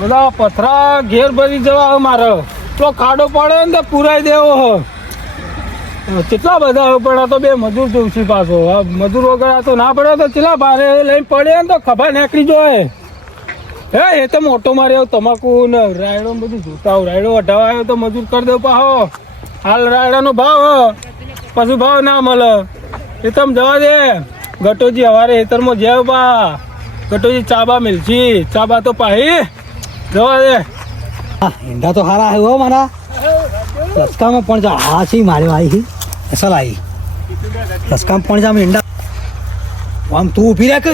બધા પથરા ઘેર ભરી જવા મારો મારે. તો ખાડો પડે ને પુરાઈ દેવો હો. કેટલા બધા પડ્યા તો બે મજૂર જોઉં પાછો. મજૂર વગર આ તો ના પડે તો કેટલા ભારે લઈને પડે ને તો ખભા નીકળી જોય. હે, એ તો મોટો આવ તમાકુ ને રાયડો બધું જોતા આવું રાયડો અઢાવા આવ્યો તો મજૂર કરી દો પાહો. હાલ રાયડાનો ભાવ. પછી ભાવ ના મળે. એ તમે જવા દે. ગટોજી, હવારે હેતરમાં જેવ બા ગટોજી ચાબા મિલજી ચાબા તો પાહી. જવા દે. ઈંડા તો હારા આવ્યો મારા. રસ્તામાં પણ જા, હા છે, મારે આવી અસલ આવી રસ્તામાં પણ જા ઈંડા. આમ તું ઊભી રાખ.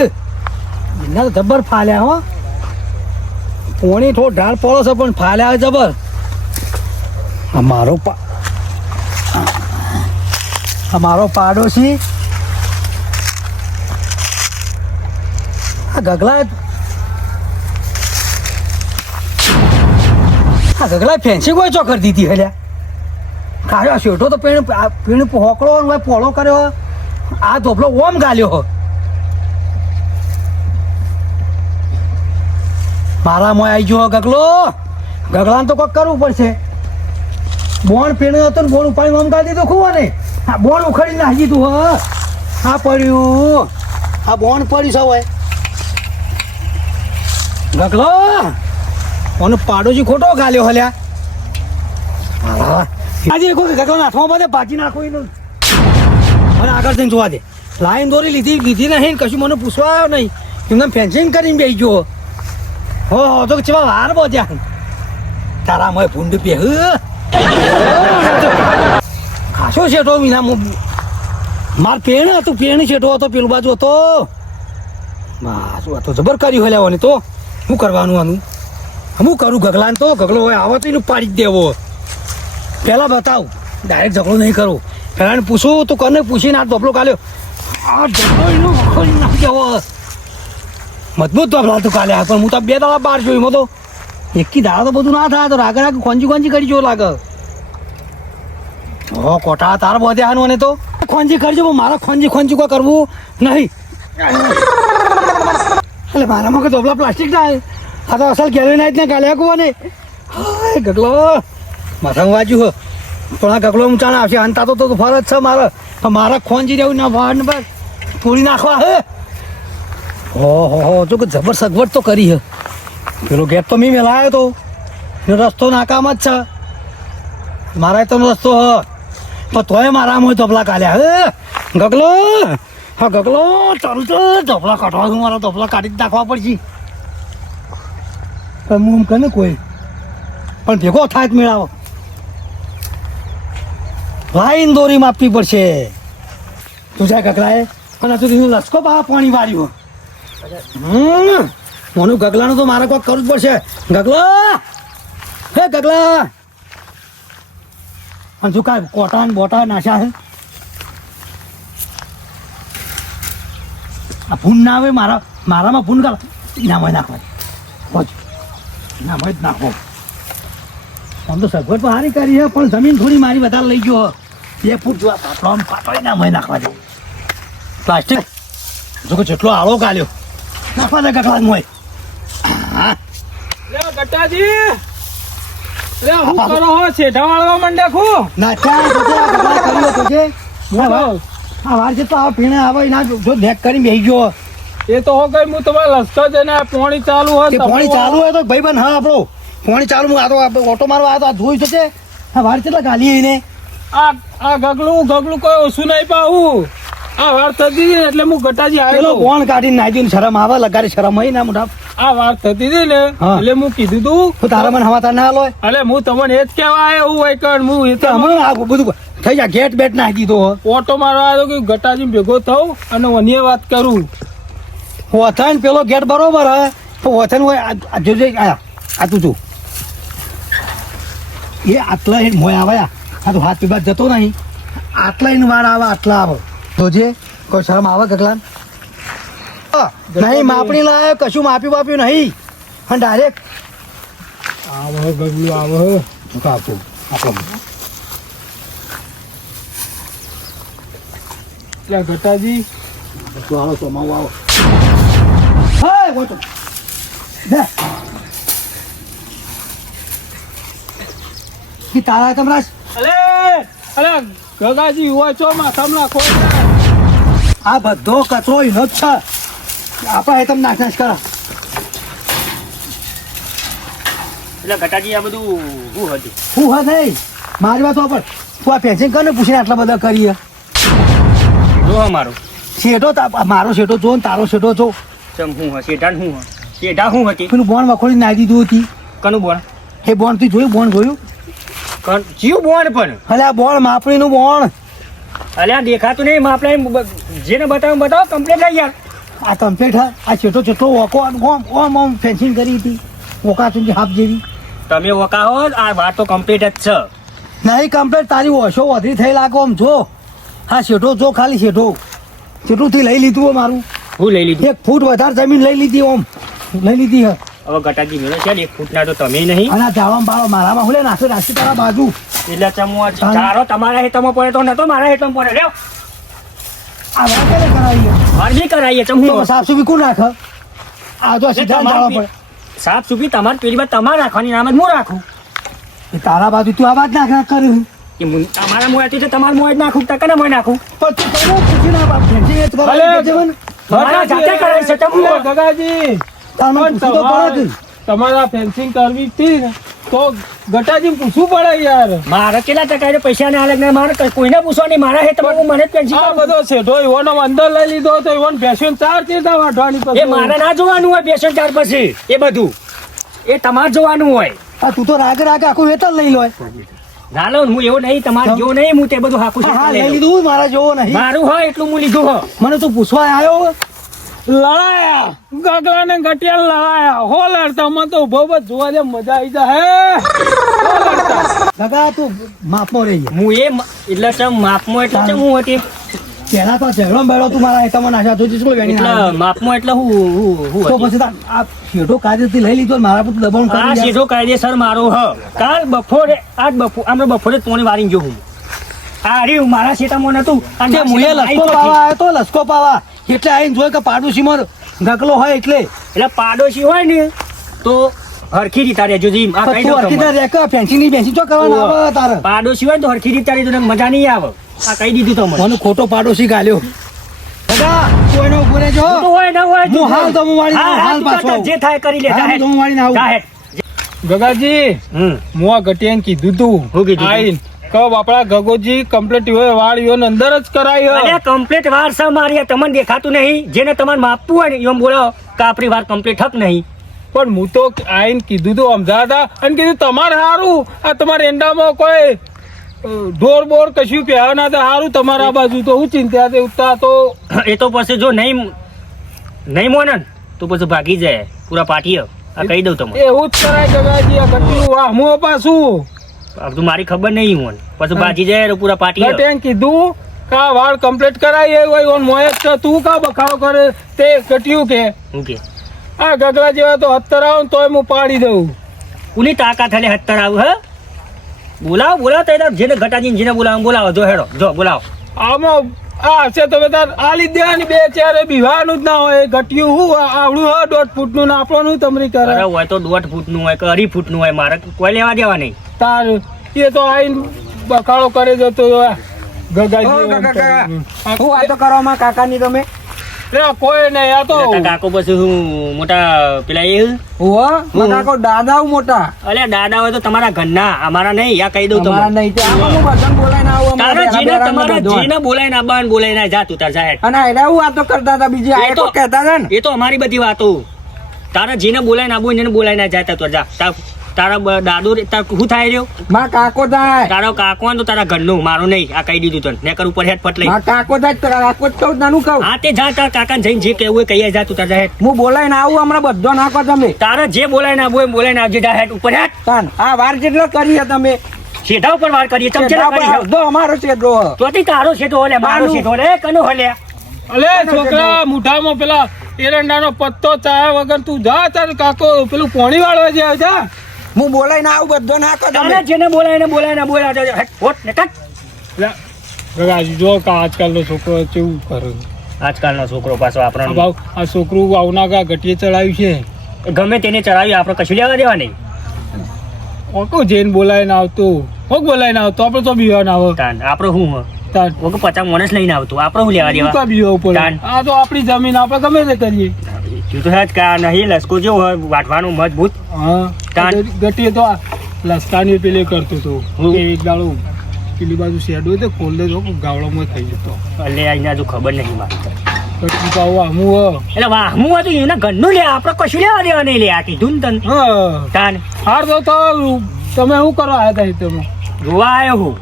ઈંડા તો જબર ફાલ્યા હો. પોણી થોડો ઢાળ પડો છે, પણ ફાલ્યા જબર આ મારો પા આ મારો પાડોશી આ ગગલા આ ગગલા ફેન્સી કોઈ ચો કરી દીધી હલ્યા કાઢ્યો શેઠો તો પેણ પેણ હોકળો પોળો કર્યો આ ધોપલો ઓમ ગાલ્યો મારા મોય આવી ગયો ગગલો. ગગલાને તો કોક કરવું પડશે. બોણ પીણ્યો હતો ને બોણ ઉપાડી ઓમ ગાલી દીધું ખૂબ ને આ બોણ ઉખાડી નાખી દીધું હ. આ પડ્યું. આ બોણ પડ્યું સૌ ગગલો ઓનો પાડોશી ખોટો ગાલ્યો હલ્યા. હા. આજે કોઈ ગગલો નાથવા બધે ભાજી નાખો એનું. મને આગળ થઈને જોવા દે. લાઈન દોરી લીધી લીધી નહીં, કશું મને પૂછવા નહીં. એમને ફેન્સિંગ કરીને બેસી ગયો. હો હો, તો ચેવા વાર બોધ્યા. તારા મય ભૂંડ પે, હ. ખાસો શેઠો વિના મુ. માર પેણ હતું, પેણ શેઠો હતો, પેલું બાજુ હતો. આ તો જબર કર્યું હલ્યા તો. શું કરવાનું આનું? હું કરું? ગગલાન તો ગગલો હોય, આવો તો એનું પાડી જ દેવો. પહેલાં બતાવ. ડાયરેક્ટ ઝઘડો નહીં કરો. પહેલાં પૂછો, તો કને પૂછીને આ ધોપલો કાલ્યો? આ ઝઘડો એનો વખોડી નાખી દેવો મજબૂત ધોપલા તો કાલે પણ હું તો બે દાડા બાર જોયું, એમાં તો એકી દાડા તો બધું ના થાય, તો રાગ રાગ ખોંજી ખોંજી કરી જો લાગે. હો કોટા તાર બધે આનું અને તો? ખોંજી કરજો મારા ખોંજી ખોંજી કોઈ કરવું નહીં. એટલે મારામાં કે ધોબલા પ્લાસ્ટિક ના આ તો અસલ ગેલેનાઇટ ને ગાલે આખું ને. હાય, ગગલો. માથામાં વાજ્યું હો. પણ આ ગગલો ઊંચાણ આવશે. અંતા તો તો ફરજ છે મારે. મારા ખોંજી રહ્યું ના વાડ ને બસ પૂરી નાખવા, હે. હો હો હો, જો કે જબર સગવડ તો કરી હે. પેલો ગેટ તો મેં મેલાયો તો રસ્તો નાકામ જ છે. મારા તો રસ્તો હ. પણ તોય મારામાં ધોપલા કાલ્યા હે. ગગલો. હા, ગગલો, ચાલુ તો ધોપલા કાઢવા મારા ધોપલા કાઢી જ નાખવા પડશે. પણ હું એમ ને કોઈ. પણ ભેગો થાય મેળાવો લાઈન દોરી માપવી પડશે. તું જાય ગગલાએ. અને હજુ લસકો બહાર પાણી વાળ્યું હમ. મોનું ગગલાનું તો મારે કોઈ કરવું જ પડશે. ગગલા! હે ગગલા! અને શું કાંઈ કોટા ને બોટા નાશા હે આ ફૂન ના આવે મારા મારામાં ફૂન કર ઇનામાં નાખવા ઇનામાં જ નાખો. આમ તો સગવડ તો સારી કરી છે પણ જમીન થોડી મારી વધારે લઈ ગયો બે ફૂટ જોવા પાટલો આમ પાટલો ના મય નાખવા દે. પ્લાસ્ટિક. જો કે જેટલો આળો ગાલ્યો નાખવા દે ગગલા મોય. લે ગટ્ટાજી લે હું કરો હો છે ઢવાળવા માંડ્યા ખુ. ના ત્યાં જોજે આ ગગલા કર્યો તો જે આ વાર છે તો આ પીણે આવે ના જો દેખ કરીને બેસી ગયો. એ તો હો ગઈ હું તમારા લસ્તો જઈને ને પોણી ચાલુ હોય પોણી ચાલુ હોય તો ભાઈ બન હા આપણો પોણી ચાલુ આ તો ઓટો મારવા આ તો આ જોઈ છે આ વાર કેટલા ગાલી એને. આ આ ગગલું ગગલું કોઈ ઓછું નહીં પાવું આ વાર થતી હતી એટલે હું ગટાજી આવેલો. કોણ કાઢી નાખ્યું ને શરમ આવે લગાડી શરમ હોય ને મોટા આ વાર થતી હતી ને એટલે હું કીધું તું. તારા મને હવા તાર ના લો અલે હું તમને એ જ કહેવા આવ્યો હું એકણ હું એ તો હમણાં આ બધું થઈ જાય ગેટ બેટ નાખી દીધો ઓટો મારવા આવ્યો કે ગટાજી ભેગો થઉં અને વનીએ વાત કરું. વથન પેલો ગેટ બરોબર હે તો વથન હોય જોજે આ તું તું એ આટલા એક મોય આવે આ તો હાથ પીવા જતો નહીં. આટલા એનો વાર આવે આટલા આવે. જોજે કોઈ શરમ આવે ગગલાન? નહીં માપણી લાવ્યો કશું માપ્યું બાપ્યું નહીં. અને ડાયરેક્ટ આવો ગગલું આવો. આપું આપણો એટલે ગટાજી. તું આવો તો માવું આવો. હે. કે તારા તમરા અલે અલે ગગાજી હોય છો માથામાં કોઈ આ બધો કચરો એનો જ છે. આપણા હેતમ નાખ નાખ કરો. એટલે ઘટાજી આ બધું શું હતું? હું હા મારી વાત પર તું આ પેન્શન કર ને પૂછીને આટલા બધા કરીએ. જો અમારો? શેઠો મારો શેઠો જો ને તારો શેઠો જો. ચમ હું હા શેઠા હું હા શેઠા હું હતી? પેલું બોન વખોડી નાખી દીધું હતી. કનું બોન? હે બોન તું જોયું બોન જોયું? કણ જીવ બોન પણ? અલે આ બોણ માપણીનું બોણ અલ્યા દેખાતું નહીં માપણા જેને બતાવો બતાવો કમ્પ્લેટ લઈ યાર આ કમ્પ્લેટ હા. આ છેટો છેટો ઓકો ઓમ ઓમ ઓમ ફેન્સિંગ કરી હતી. ઓકા ચૂંકી હાફ જેવી. તમે ઓકા હો આ વાત તો કમ્પ્લીટ જ છે. નહીં કમ્પ્લેટ તારી ઓછો વધરી થઈ લાગો આમ જો. હા શેઠો જો ખાલી શેઠો. શેઠુંથી લઈ લીધું હો મારું. હું લઈ લીધું? એક ફૂટ વધારે જમીન લઈ લીધી ઓમ. લઈ લીધી હે. હવે ઘટાજી મેળો છે ને એક ફૂટના તો તમે નહીં. અને જાવા બાવા મારામાં હું લે નાખે રાખી તારા બાજુ. એટલે ચમો ચારો તમારા હેતમાં પડે તો નતો મારા હેતમાં પડે. લ્યો. આ વાત કેને કરાવી હે? માર બી કરાવીએ ચમ સાફ સુફી કોણ રાખે? આ જો સીધા જાવા પડે સાફ સુફી તમારે પેલી વાત તમારે રાખવાની નામ જ હું રાખું. એ તારા બાજુ તું આ વાત નાખ નાખ કર્યું કે તમારા મોયાથી છે તમારા મોય નાખું ટકા મોય નાખું? તું પૂછી ના બાપ એ. મારા જાતે છે ગગાજી. પડે તમારા ફેન્સિંગ કરવી હતી ને તો ગટાજી પૂછવું પડે યાર. મારે કેટલા ટકા છે? પૈસા ના લાગે મારે કોઈને પૂછવા નહીં મારા હે તમારું મને જ પેન્સિલ આ બધો છે શેઠો ઈવોનો અંદર લઈ લીધો તો ઈવોન ભેંસ્યો ચાર ચેતા વાઢવાની એ મારે ના જોવાનું હોય ફેશન ચાર પછી એ બધું. એ તમારે જોવાનું હોય. આ તું તો રાગ રાગ આખું વેતન લઈ લો. ના હું એવો નહીં તમારે જેવો નહીં હું તે બધું હાકું છું લઈ લીધું મારા જેવો નહીં. મારું હોય એટલું હું લીધું હો. મને તું પૂછવા આવ્યો લડાયા. ગગલા ને ગટિયા લડાયા. હો લડતા મને તો ઊભો જોવા દે મજા આવી જાય હે. ગગા તું માપમાં રહી હું એ એટલે માપમાં એટલે હું હતી. પહેલા તો ઝઘડો બેડો તું મારા હેતામાં નાખ્યા તો શું વેણી એટલે માપમાં એટલે હું હું તો પછી આ શેઠો કાયદેથી લઈ લીધો મારા પર દબાણ આ શેઠો દે. સર કાયદેસર મારો હ. કાલ બફોરે આજ બફો આમને બપોરે તોણી વારી જો હું. આ રહ્યું મારા શેતામાં નતું અને મુએ લસકો પાવા આવ્યો તો લસકો પાવા. એટલે આઈને જોય કે પાડોશીમાં ગકલો હોય એટલે. એટલે પાડોશી હોય ને તો હરખી રીતે રહેજો જી. આ કઈ. રીતે રેક ફેન્સીની બેસી તો કરવાના. આવે તારે? પાડોશી હોય ને તો હરખી રીતા રહેજો ને મજા નહીં આવે. આ કહી દીધું તમે મને ખોટો પાડોશી ગાલ્યો. એનો ઊભો તો હોય ના હોય હું હાલ તો હું હા, હા, હાલ પાછો. જે થાય કરી લે જાહેર. હું વાળીને આવું. ગગાજી હું આ ગટિયાને કીધું તું. શું કીધું આઈન કહો બાપડા ગગોજી કમ્પ્લેટ હોય વાળ ઈવોને અંદર જ કરાયો અરે કમ્પ્લેટ વાર સા મારી તમને દેખાતું નહીં. જેને તમારે માપવું હોય ને એમ બોલો કાપરી વાર કમ્પ્લીટ હક નહીં. પણ હું તો આઈન કીધું તું સમજાતા અને કીધું તમારે સારું આ તમારા એંડામાં કોઈ ઢોર બોર કશું કહેવા ના તો સારું તમારા બાજુ તો હું ચિંતા તે ઉતા તો એ તો પછી જો નહીં નહીં મોને ને, તો પછી ભાગી જાય પૂરા પાટીએ આ કહી દઉં તમને. એવું જ કરાય જગાજી આ કટલું આ હું પાછું. આ તો મારી ખબર નહીં મને. પછી ભાગી જાય પૂરા પાટીએ ટેન કીધું કા વાળ કમ્પ્લીટ કરાય એ હોય ઓન મોય તું કા બખાવ કરે તે કટ્યું કે? હું કે? આ ગગલા જેવા તો હત્તર આવો તોય હું પાડી દઉં. કોની તાકાત હલે હત્તર આવું હે? બોલાવો બોલાવો તો એના જેને ઘટાજીને જેને બોલાવો બોલાવો જો હેડો જો બોલાવો. આમાં આ છે તો બધા આલી દેવાની બે ચારે બીવાનું જ ના હોય ઘટ્યું હું આવડું હોય દોઢ ફૂટનું ને આપણું તમરી કરે. અરે હોય તો દોઢ ફૂટનું હોય કે અઢી ફૂટનું હોય મારે કોઈ લેવા દેવા નહીં. તાર એ તો આઈને બકાળો કરે જતો ગગાજી હું આ તો હમ. શું વાતો કરો માં કાકાની તમે કોઈ નહીં આ તો કાકો પછી હું મોટા પેલા એ હુઓ કાકો દાદા મોટા. અલ્યા દાદા હોય તો તમારા ઘરના અમારા નહીં આ કહી દઉં તમારા નહીં તે આમાં હું બધાને બોલાઈને આવું તારા અમારા તમારા. જેને બોલાય ના બાન ના જા તું તાર જા અને એના હું વાતો કરતા હતા બીજી આ એ તો કહેતા હતા ને. એ તો અમારી બધી વાતો. તારા જેને બોલાય ના બોલ જેને બોલાય ના જાય તા તું જા. તાર- દાદુ રે- તાર શું થાય રહ્યો? માં કાકો થાય તારો કાકો તો તારા ઘરનું મારું નહીં. આ કહી દીધું તને. નેકર ઉપર હેડ ફટ લઈ. માં કાકો થાય તારા કાકો જ કહું નાનું કહું. હા તે જા તાર કાકાને જઈને જે કહેવું હોય કહીએ જા તું તારા હેડ. હું બોલાઈને આવું હમણાં બધો નાખો તમે. તારે જે બોલાય ના બોય બોલાય ના આવજે જા હેડ ઉપર હેડ તાન આ વાર જેટલો કરીએ તમે. સીધા ઉપર વાર કરીએ ચમચેલા કરી દો અમારો છે તો તોથી તારો છે તો હલે મારો માનું. છે તો હલે કનો હલે અલે છોકરા મુઠામાં પેલા એરંડાનો પત્તો ચાયા વગર તું જા તાર કાકો. પેલું પોણી વાળવા જાય જા હું બોલાઈને આવું બધો ના કરો તમે જેને બોલાય ને બોલાય ને બોલાય જા હેડ હોટ ને કટ. ગગાજી જો કે આજકાલનો છોકરો કેવું કરે? આજકાલનો છોકરો પાછો આપણો ભાવ આ છોકરું આવના ગા ઘટીએ ચડાવ્યું છે. ગમે તેને ચડાવી આપણે કશું લેવા દેવા નહીં ઓકો જઈને બોલાઈને આવતું હોક બોલાઈને આવતો આપણે તો બીવા ના આવો તાન આપણે હું હ ઓકે પચાસ માણસ લઈને આવતું આપણે શું લેવા દેવા? બીવા ઉપર. આ તો આપણી જમીન આપણે ગમે તે કરીએ. તું તો હેજ કા નહીં લસકો જેવો હોય વાટવાનું મજબૂત. હા. ગટીએ તો લસ્તાની લસકાની પેલે કરતો તો. હું? એક દાડો પેલી બાજુ શેડો તો ખોલ તો ગાવડામાં થઈ જતો. એટલે અહીંયા તો ખબર નહીં મારી આમું હ. એટલે વાહમું હતું એના ઘરનું લે આપણે કશું લેવા દેવા નહીં લે આ કીધું ને તને. તાન. હાર તો તમે શું કરવા આવ્યા હતા તમે જોવા આવ્યો હું.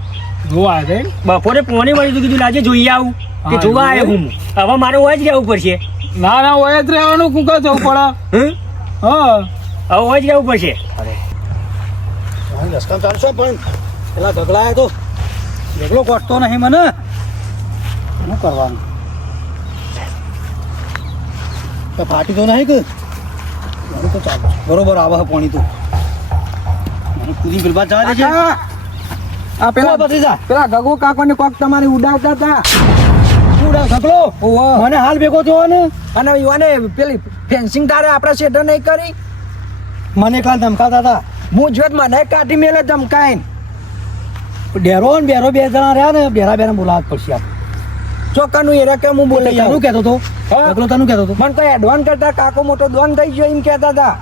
જોવા આવ્યા હતા બપોરે પોણી વાળી તો કીધું આજે જોઈ આવું. કે જોવા આવ્યો હું. હવે મારે હોય જ રહેવું પડશે. ના ના હોય જ રહેવાનું કુકા જવું પડે? હા. હવે હોય જ રહેવું પડશે. લસકામ ચાલશો પણ પેલા ગગલાએ તો. એકલો કોટતો નહીં મને. શું કરવાનું? તો ફાટી તો નહીં કે? મારું તો ચાલે બરોબર આવે પાણી તો. કુદી પેલા જવા દેજે આ પેલા પછી જા? પેલા ગગો કાકોને કોક તમારી ઉડાવતા હતા. ઉડાવ સકલો મને હાલ ભેગો થયો ને અને યુવાને પેલી ફેન્સિંગ તારે આપણા શેઠો નહીં કરી? મને કાલ ધમકાતા હતા. હું જોત મને કાઢી મેલે ધમકાઈને ડેરો ને બેરો બે જણા રહ્યા ને બેરા બેરા બોલાવત પડશે આપણે. ચોકાનું એ રે કે હું બોલી જાઉં કહેતો હતો. હા? ગગલો કહેતો હતો. મને કોઈ એડવાન કરતા કાકો મોટો દોન થઈ ગયો એમ કહેતા હતા.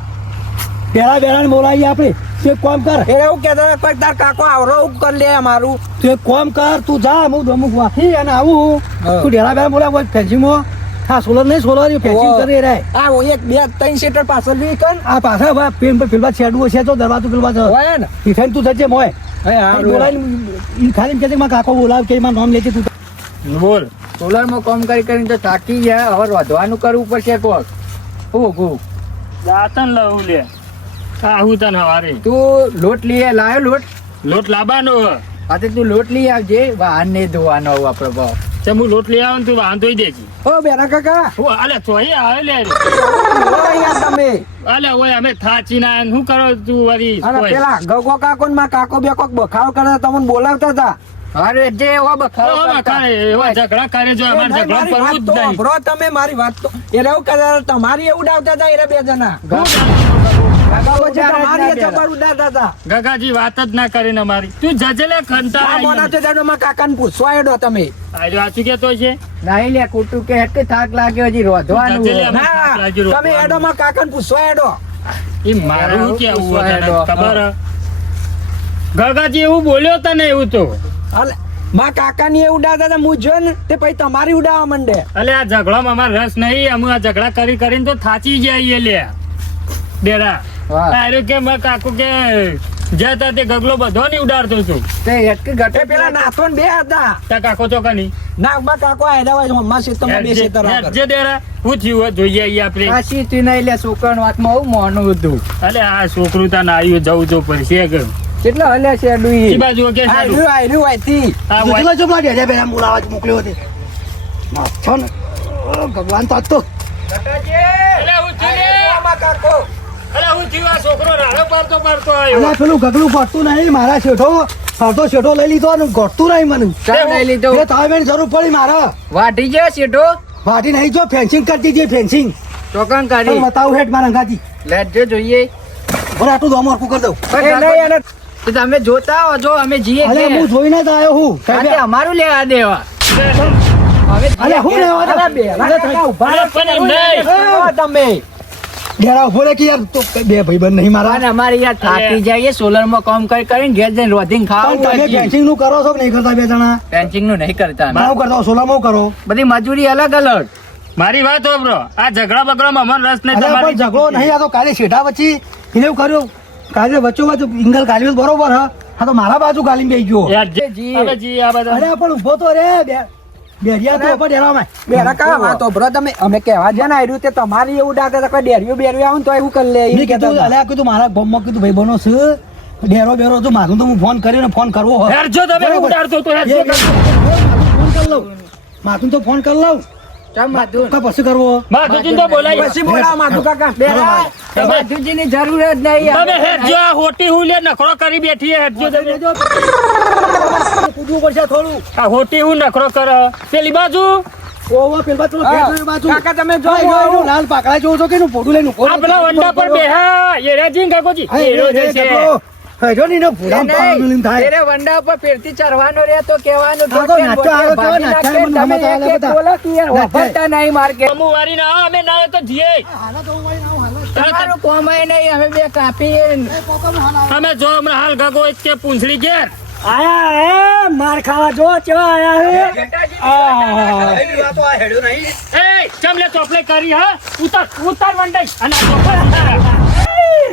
બેરા બેરાને બોલાવીએ આપણે. તું એક કામ કર. એ એવું કહેતા હતા કોઈ તાર કાકો આવરો ઉપ કરી લે અમારું. તું એક કામ કર તું જા હું અમુક વાથી અને આવું તું ડેરા બેરા બોલાવ ફેન્સિંગમાં હા સોલર નહીં સોલર એ ઓહો. કરી રહે આ ઓ એક બે ત્રણ સીટર પાછળ બી કન આ પાછા વા પેન પર ફિલવા છેડવું છે તો દરવાજો ફિલવા છે. હોય ને? ઈઠાઈને તું થજે મોય. ઈ ખાલી કે માં કાકો બોલાવ કે માં નામ લેજે તું. બોલ. સોલરમાં કામ કરી કરીને તો થાકી ગયા. હવે વધવાનું કરવું પડશે કોક. ઓ કહું. જાતન લઉં લે. આહું તને હવારે. તું લોટ લીએ લાયો લોટ? લોટ લાવવાનો હ. હા તો તું લોટ લઈ આવજે. વાહન ને ધોવાનો આપણો આપણે ભાવ તે હું લોટ લઈ આવું તું વાંધો દેજી. ઓ બેરા કાકા. ઓ અલે તો અહીં આવે લે અહીંયા તમે. અલે ઓય અમે થાચી ના શું કરો તું વરી? અરે પેલા ગગો કાકો માં કાકો બે કોક બખાવ કરે તમને બોલાવતા હતા. અરે જે એવા બખાવ એવા ઝઘડા કરે જો અમાર ઝઘડા કરવું જ નહીં. તમે મારી વાત તો એ એવું કરે તમારી એવું ઉડાવતા હતા એ બે જણા. ગગાજી વાત જ ના કરીને મારી. તું જજે આ મોના તો જાડો માં કાકા ને પૂછવા એડો તમે? આજે વાંચું કેતો છે? નહીં લે કુટુ કે હેટ થાક લાગ્યો હજી રોધવાનું તમે એડો માં કાકા ને પૂછવા એડો એ મારું આવું કેવું ખબર? ગગાજી એવું બોલ્યો તને એવું તો? માં કાકા ની એ ઉડાવતા હતા હું જોયો ને તે પછી તમારી ઉડાવવા માંડે. અલે આ ઝઘડામાં અમારે રસ નહીં અમે આ ઝઘડા કરી કરીને તો થાચી જઈએ લે હા. અરે કે મારા કાકુ કે જતા તે ગગલો બધો ની ઉડાડતો છું. તે એક ગટે પેલા નાથો ને બે હતા. તા કાકો તો કની ના. બા કાકો આયડા હોય મમ્મા છે તમે બે છે તરફ જે ડેરા હું થયું હોય જોઈએ આઈએ આપણે પાછી તું નહીં લે છોકરાની વાતમાં હું મોનું હતું. અલે આ છોકરું તાને આવ્યું જવું તો પડશે કે. કેટલા હલ્યા છે ઈ ડુઈ? બાજુ કે સારું. આયરું આયરું આયતી આ તું જો ચોપડા ડેરા બેરા બોલાવા જ મોકલ્યો હતી માથો ને ભગવાન તો આજ તો. અલે હું છું? માં કાકો. અલે હું થયું છોકરો રાડો પાડતો પાડતો આવ્યો. અલા પેલું ગગલું પડતું નહીં મારા શેઠો લઈ લીધો અને ઘટતું નહીં મને. લઈ લીધો? એ તાવે જરૂર પડી મારે. વાટી ગયો શેઠો? વાટી નહીં જો ફેન્સિંગ કરતી હતી ફેન્સિંગ. ચોકન કરી? બતાવું હેઠ મારા લેજો જોઈએ. બરાબર આટલું દોમ કરી દઉં. તમે જોતા હો જો અમે જઈએ અલે કે હું જોઈને જ આવ્યો હું. અમારું લેવા દેવા. હવે હું લેવા? અરે ઊભા તમે. ડેરા ઊભો રે કે યાર તો બે ભાઈબંધ નહીં મારા. અને અમારે યાર થાકી જઈએ સોલરમાં કામ કરી કરીને ઘેર જઈને રોધીને પણ તમે ફેન્સિંગનું કરો છો કે નહીં કરતા બે જણા? ફેન્સિંગનું નહીં કરતા અમે. કરતા સોલરમાં કરો? બધી મજૂરી અલગ અલગ. મારી વાત હોભળો આ ઝઘડા બગડામાં અમને રસ નહીં તમારી ઝઘડો નહીં આ તો કાલે શેઠા પછી એને એવું કર્યું. કાલે વચ્ચો વચ્ચ ઇંગલ ગાલી બરોબર હા. તો મારા બાજુ ગાલી બેસી ગયો. યાર જી. જી આ બધા. અરે પણ ઊભો તો રે બે બેરિયા તો ઉપર કા વાત ઓભરો તમે અમે કહેવા જ ને તે તમારી એવું હતા કોઈ ડેરિયું બેરિયું આવું તો એવું કરી લે કહેતા કીધું અલ્યા કીધું મારા ગામમાં કીધું ભાઈ બનો છે ડેરો બેરો તો માથું તો હું ફોન કરીને ફોન કરવો હોય. હેરજો તમે ઉડાડતો તો ફોન કરી લઉં. માથું તો ફોન કરી લઉં. ચમ પછી કરવો. માધુજી તો બોલાય. પછી બોલાવો માધુ કાકા. માધુજી ની જરૂર જ નહીં. તમે હેરજો હોટી હું લે નખરો કરી બેઠી હેરજો તમે. કૂદવું પડશે થોડું. આ હોટી હું નખરો કર? પેલી બાજુ? ઓવો પેલી બાજુ પેલી બાજુ કાકા તમે જો લાલ પાકડા જેવો છો કે નું પોડું લઈને આ પેલા વંડા પર બેહા. એ રાજી કાકોજી એરો એ- જે છે. જો ને એનો ભૂરામ પાડું થાય. એરે વંડા ઉપર ફેરથી ચરવાનો રે તો કહેવાનું તો નાચો આવ્યો કેવો નાચાય મને તમે હમત આલે એક એક બધા. બોલો કે યાર નાચાય. નહીં માર્કેટ. અમુ વારી ના અમે ના તો જીએ. હાલત હોવું હોય ને આવું તમારું કોમાય નહીં અમે બે કાપી જો હમણાં હાલ ગગો કે પૂંછડી ઘેર. આયા હે માર ખાવા જો કેવા આયા હે આ વાતો આ હેડ્યો નહીં. એ ચમલે ચોપલે કરી હા ઉતાર ઉતાર વંડાઈ અને આ ચોપલે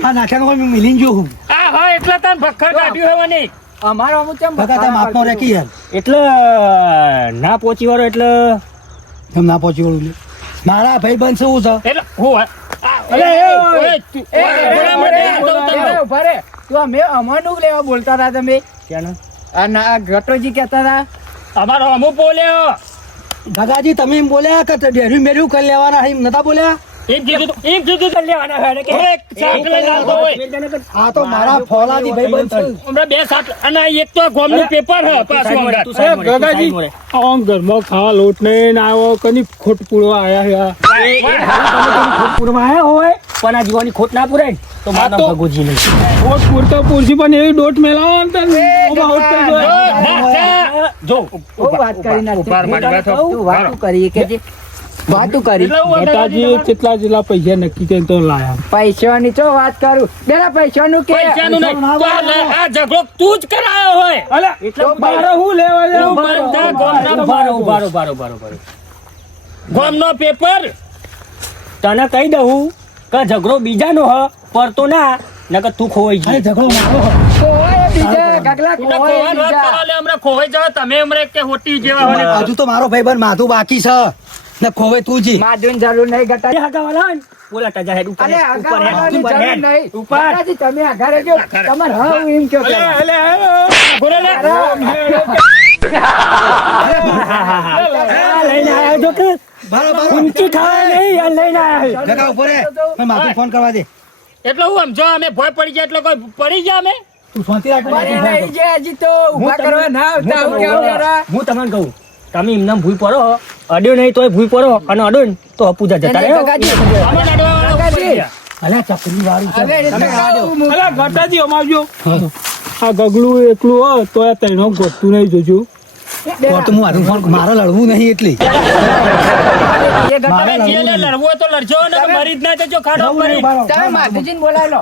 હા નાખે કોઈ મેં મિલીને ગયો હું. આ હા એટલે તને ભખર કાઢ્યું હે નહીં અમારો અમુક કેમ ભખર તમ આપનો રેકી યાર. એટલે ના પહોંચી વાળો એટલે એમ ના પહોંચી વળું મારા ભાઈ બન શું છે એટલે હું અરે એ, તું- આ તો ઊભા રે, ઉતાર. ઊભા રે. તું અમે અમારનું લેવા બોલતા હતા તમે આ ના ગટોજી કહેતા હતા. અમારો અમુક બોલ્યો. દાદાજી તમે એમ બોલ્યા કે ડેરી મેર્યું કરી લેવાના એમ નતા બોલ્યા? એમ કીધું એમ કીધું તું લેવાના હોય કે એક શાક લઈને આવતો હોય. આ તો મારા ફોલાદી ભાઈ બન છે હમણાં બે શાક અને એક તો ગોમનું પેપર હે પાછું હમણાં. ગગાજી આમ ઘરમાં ખાવા લોટ ને આવો કની ખોટ પૂરવા આયા હે આ. પૂરમાં આયા હોય પણ આ જીવાની ખોટ ના પુરાય તો તો- ભગુજી નહીં ખોટ પૂરતો પૂરસી પણ એવી ડોટ મેલાવો ને તને હોટ થઈ જાય. જો વાત કરી નાખી. ઉભાર વાત કરી કે જે વાતું કરી. એટલે કેટલા જેટલા પૈસા નક્કી કરીને તો લાયા. પૈસાની તો વાત કરું. બેરા પૈસાનું કે પૈસાનું નહીં. આ ઝઘડો તું જ કરાયો હોય. અલે એટલે બારો હું લેવા જાઉં? બધા ગોમના બારો બારો બારો બારો બારો ગોમનો પેપર. તને કહી દઉં કે ઝઘડો બીજાનો હ પડતો ના નકર તું ખોવાઈ અરે ઝઘડો મારો હો. બીજા ગગલા બીજા. તમે હમણાં કે હોટી જેવા હજુ તો મારો ભાઈ બન માથું બાકી છે. ને ખોવે તું જી માધુન જરૂર નહીં ગટા હગાવાલા હોય ને, બોલા તાજા હેડ ઉપર ઉપર હેડ, ઉપર હેડ. ઉપર. તમે આઘારે જો તમારે હા એમ કયો અલે. અલે. બોલો લે. લઈને આયો જો કે ઊંચી ખાવા નહીં આ લઈને આયો કાકા ઊભો રે મને માથું ફોન કરવા દે એટલે હું આમ જો અમે ભોય પડી ગયા એટલે કોઈ પડી ગયા અમે તું શાંતિ રાખ મારી નહીં છે હજી તો ઊભા કરવા ના આવતા હું કેવું હું તમને કહું તમે એમને ભૂઈ પડો અડ્યો નહીં તોય ભૂઈ પડો અને અડો ને તો પૂજા જતા. અલ્યા ચકરી વાળું હવે છે. એટલે કહું હું- અલે, ગટાજી અમારજો. આ ગગલું એકલું હો તો આ તેનો ગોતું નહીં જોજો. તો હું ફોન મારે લડવું નહીં એટલી. મારે લડવું તો લડજો ને મરી જ ના જજો ખાડો. બરાબર. તમે માધુજીને બોલાવી. લો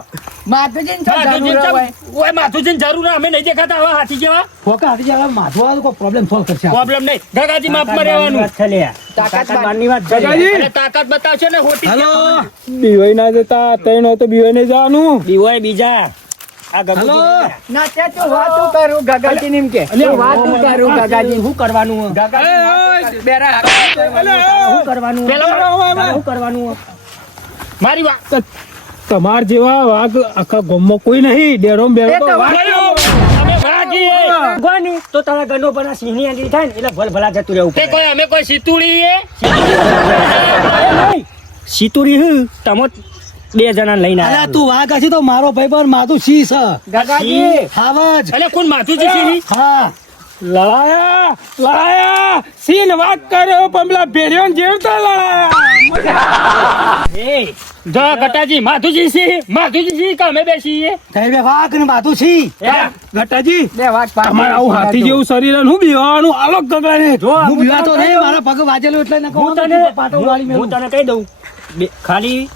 માધુજીને શું માથુજીને જરૂર હોય? ચમ- ઓય માથુજીને જરૂર ના, અમે નહીં દેખાતા હવે હાથી જેવા. ફોકા હાથી જાય માથું વાળું કોઈ પ્રોબ્લેમ સોલ્વ કરશે પ્રોબ્લેમ નહીં. ગગાજી માફમાં રહેવાનું. તાકાત બારની વાત ગગાજી. અને તાકાત બતાવશે ને હોટી હલો. બીવાઈ ના જતા તૈનો તો બીવાઈ નહીં જવાનું. બીવાય બીજા. આ ગગુજી ના તું વાતું કરું ગગાજીને એમ કે. તું કરું ગગાજી? શું કરવાનું ગગાજી બેરા શું કરવાનું પેલા શું કરવાનું મારી વાત. તમાર જેવા વાઘ આખા ગામમાં કોઈ નહીં. ડેરો ને બેરો તો તારા ઘરનો પણ સિંહની આંગળી થાય ને એટલે ભલ ભલા જતું રહેવું તે કોઈ અમે કોઈ સિતુડી એ? સિતુડી હું? તમે બે જણા લઈને આવ્યા. તું વાઘ હશે તો મારો ભાઈ પણ માથું સી છે ગગાજી આવાજ અલે કોણ માથું છે સિંહ હા. લડાયા લડાયા. સીન વાત કર્યો પણ પેલા ભેડિયો જેવતા લડાયા. એ જો ગટાજી માધુજી સી માધુજી સી કામે બેસીએ. તમે બે વાઘ ને માથું સી ગટાજી બે વાત પાછી તમારે આવું હાથી જેવું શરીર હું બીવાનું આલોક ગગડા ને જો હું બીવાતો નહીં મારા પગ વાજેલું એટલે હું તને હું તને કહી દઉં. ખાલી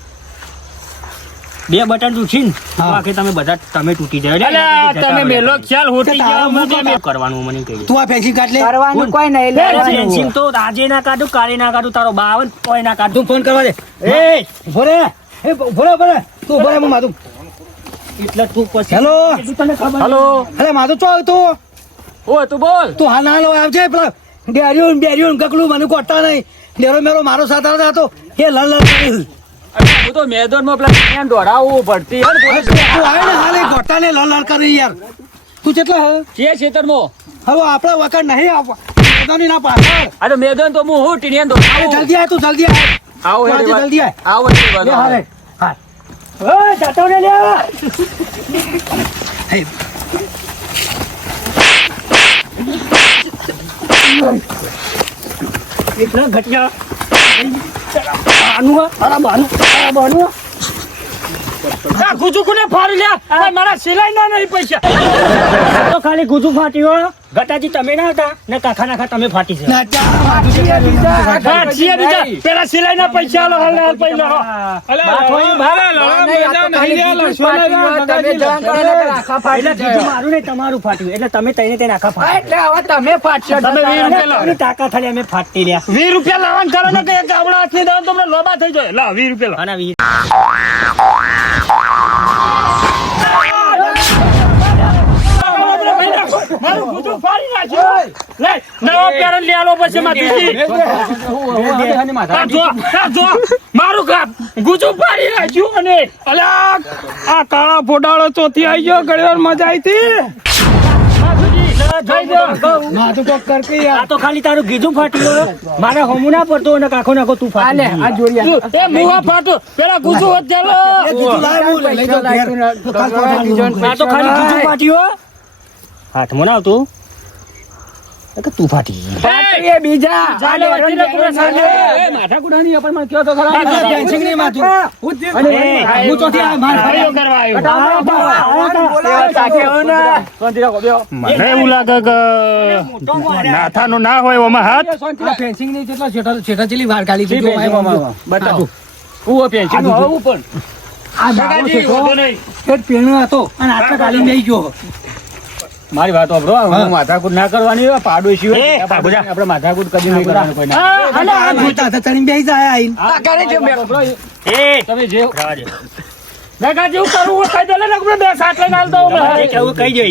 બે બટન તૂટી. આખે તમે બધા તમે તૂટી જાય તમે મેલો ખ્યાલ હોતી ગયા મને કરવાનું મને કહી તું આ ફેન્સિંગ કાઢ લે. કરવાનું કોઈ નહીં લે ફેન્સિંગ તો આજે ના કાઢું કાલે ના કાઢું તારો બાવન કોઈ ના કાઢું. તું ફોન કરવા દે. એ ઊભો એ ઊભો રે તું ઊભો હું માથું એટલે તું પછી હેલો. હેલો. અરે માથું ચો તું ઓ તું બોલ. તું હા ના લો આવજે પેલા. ડેરિયું ડેરિયું ને મને કોટતા નહીં. ડેરો મેરો મારો સાથ આવતા હતો એ લલ લલ. હું તો મેદાનમાં પેલા ત્યાં દોડાવું ભરતી યાર તું આવે ને હાલે ગોટા ને લલ લલ કરી યાર. તું કેટલા હે? કે ખેતરમાં? હવે આપણે વખત નહીં આવવા મેદાની ના પાછળ. અરે મેદાન તો હું હું ટીણીયા અરે જલ્દી આય તું જલ્દી આય. આવો તું જલ્દી આય. આવો લે હાલે. હા. ઓય, જતો ને લે. હે. એટલા ઘટિયા. બાનું? અરે બાનું અરે બાનું ગુજુ કોને ફાડી લે મારા સિલાઈ ના નહીં પૈસા તો ખાલી ગુજુ ફાટ્યું. ગટાજી તમે ના હતા? ને કાકા નાખા તમે ફાટી છે હા, બીજા પેલા સિલાઈ ના પૈસા લો હાલ હાલ પૈસા લો. અલે, બાથોઈ બા- અલે, લડવા નહીં, હોય, મેદાન, તમે જાણ કરો ને આખા ફાટી એટલે બીજું મારું નહીં તમારું ફાટ્યું. એટલે તમે તઈને તેને આખા ફાટ એટલે હવે તમે ફાટશો તમે 20 રૂપિયા લો તાકાત ખાલી અમે ફાટી રહ્યા. વીસ રૂપિયા લાવવાનું કરો ને કે ગામડા હાથની દો તમને લોબા થઈ જાય. લા 20 રૂપિયા લો અને વીર મારું ગુજુ ફાડી નાખ્યું. લે નવો પેરણ લઈ આલો પછી માધુજી જો. જો મારું કામ. ગુજુ ફાડી નાખ્યું અને અલ્યા આ કાળા ફોડાળો ચોથી આવી ગયો ઘણી મજા આવી હતી થઈ ગયો માથું કોક કર કે યાર. આ તો ખાલી તારું ગીધું ફાટ્યું મારે હમું ના પડતો અને કાખો નાખો તું આ આ જોડી આ. એ મુવા ફાટો. પેલા ગુજુ. આ તો ખાલી ગીધું ફાટ્યું હાથમાં ના આવતું કે તું ફાટી બીજા. પણ મને કહો તો ખરા. ટેન્શન નહીં માથું. અને હું ચોથી આ માર ભાઈઓ કરવા આવ્યો. મને એવું લાગે કે નાથાનો ના હોય ઓમાં હાથ? ફેન્સિંગની જેટલો છેટા છેટા ચેલી વાર કાઢી છે. બતાવો. આ દીધું. આ છેટો પેણો હતો અને આટલા કાઢીને નહીં ગયો. મારી વાત વાપરો હું માથાકૂટ ના કરવાની પાડોશી આપણે માથાકૂટ કદી નહીં કરવાનું કોઈ ના. તમે જે મેગા જેવું કરવું હોય કહી દે ને બે સાત લઈને દઉં તમારે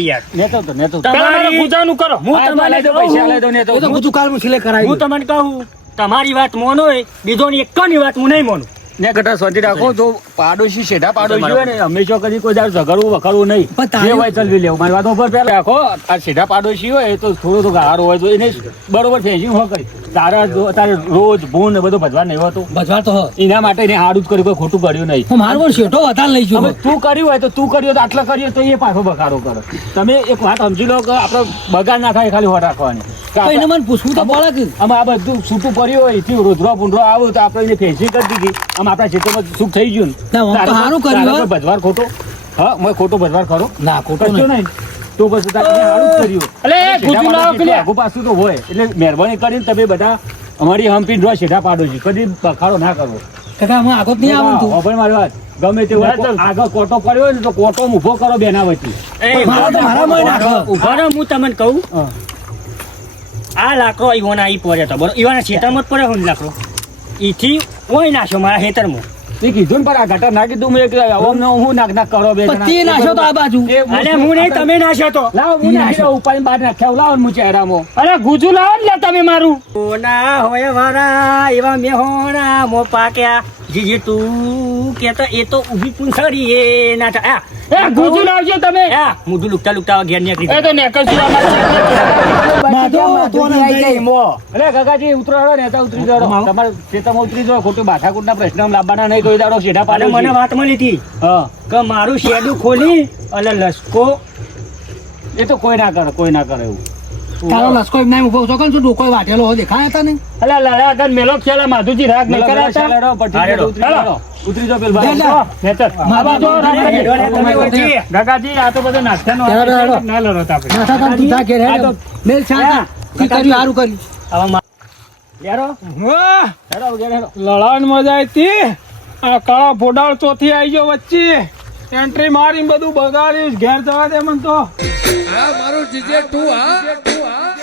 યાર. નેતો તો નેતો. તમારી- પૂજાનું કરો. હું દો પૈસા લઈ કહું નેતો. એ તો બધું કાલ હું સિલાઈ કરાવી હું તમને કહું તમારી વાત મોનો હોય બીજોની એકની વાત હું નહીં મોનું? ને કટા શાંતિ રાખો જો પાડોશી શેઠા પાડોશી હોય ને હંમેશા કદી કોઈ દાડો ઝઘડવું વખડવું નહીં. પણ તારે- જે હોય ચલવી લેવું. મારી વાત ઉપર પેલા રાખો આ શેઠા પાડોશી હોય તો થોડો તો ગારો હોય તો એને બરોબર ફેંસી હો કરી. તારા તારે રોજ ભૂન બધો ભજવા નહીં હોતો. ભજવા તો એના માટે એને હારું જ કર્યું કોઈ ખોટું કર્યું નહીં. મારો શેઠો વધારે લઈ ગયો. તું કર્યું હોય તો તું કર્યું તો આટલા કર્યું તો એ પાછો બગાડો કરો. તમે એક વાત સમજી લો કે આપણે બગાડ ના થાય ખાલી હોટ રાખવાની. એને મને પૂછવું તો બોલા કે. આમ આ બધું છૂટું પડ્યું હોયથી રોજરો પૂંડરો આવું તો આપણે એને ફેંસી કરી દીધી. આમ આપણા ક્ષેત્રમાં સુખ થઈ ગયું ને. સારું કર્યું, ભજવાર ખોટો. હા મેં ખોટો ભજવાર ખરો. ના ખોટો નહીં. તો પછી તારે હારું કર્યું. અલે એ ગુજુ લાવો કે લે. આગુ પાછું તો હોય. એટલે મહેરબાની કરીને તમે બધા અમારી હમ્પી ડ્રો શેઠા પાડો છો. કદી બખાડો ના કરો. કાકા હું આગળ નહીં આવું હા, પણ મારી વાત. ગમે તે. આગળ કોટો પડ્યો ને તો કોટો ઊભો કરો બેના વચ્ચે એ મારો તો મારામાં નાખો. ઊભા રહો હું તમને કહું? આ લાકડો ઈવાના ઈ પડ્યો તો બરોબર ઈવાના ખેતરમાં જ પડ્યો હું ને લાકડો. ઈથી ઓય નાખ્યો મારા ખેતરમાં. તે કીધું ને પણ આ ગટર ના કીધું મેં કે અમને હું નાક નાક કરો બે જણા. નાશો નાખ્યો તો આ બાજુ. અરે હું નહીં તમે નાશો તો. લાવો હું નાશો દઉં બહાર નાખ્યા લાવો હું ચહેરામો. અરે ગુજુ લાવો ને તમે મારું. ઓના હોય વારા એવા મેહોણા મો પાક્યા જીજી તું કેતો એ તો ઊભી પૂંછડી એ ના થાય એ ગુજુ લાવજો તમે. આ મુઢું લુકતા લુકતા ઘેર નીકળી એ તો નેકળ માધો, તો લઈ જાય. અરે કાકાજી ઉતરો હેડો નેતા ઉતરી જાડો. તમારે ખેતરમાં ઉતરી જાઓ ખોટું માથાકૂટના પ્રશ્ન લાવવાના નહીં કોઈ દાડો સીધા પાડે મને વાત મળી હતી હા. કે મારું શેડું ખોલી અને લસકો એ તો કોઈ ના કરે કોઈ ના કરે એવું. તારો લસકો એમ ના ઊભો છો કે શું ડોકો વાટેલો હોય દેખાય હતા ને? અલા લડ્યા હતા ને મેલો ખેલા માધુજી રાગ ન પેલા કરાતા લડો હા, ઉતરી જો પેલા. ભાઈ. નેતર આ જો. રાગાજી આ તો બધો નાસ્તાનો ના લડો તો આપણે. નાથા તાર તું કે હેડ. આ તો- મેલ છાતા કી કર્યું સારું કર્યું હવે મા- યારો વાહ, હેડો, હેડો. લડવાની મજા આવી આ કાળા ફોડાળ ચોથી આવી ગયો વચ્ચે. એન્ટ્રી મારી બધું બગાડ્યું ઘેર જવા દે મને તો. મારું જીજે તું હા.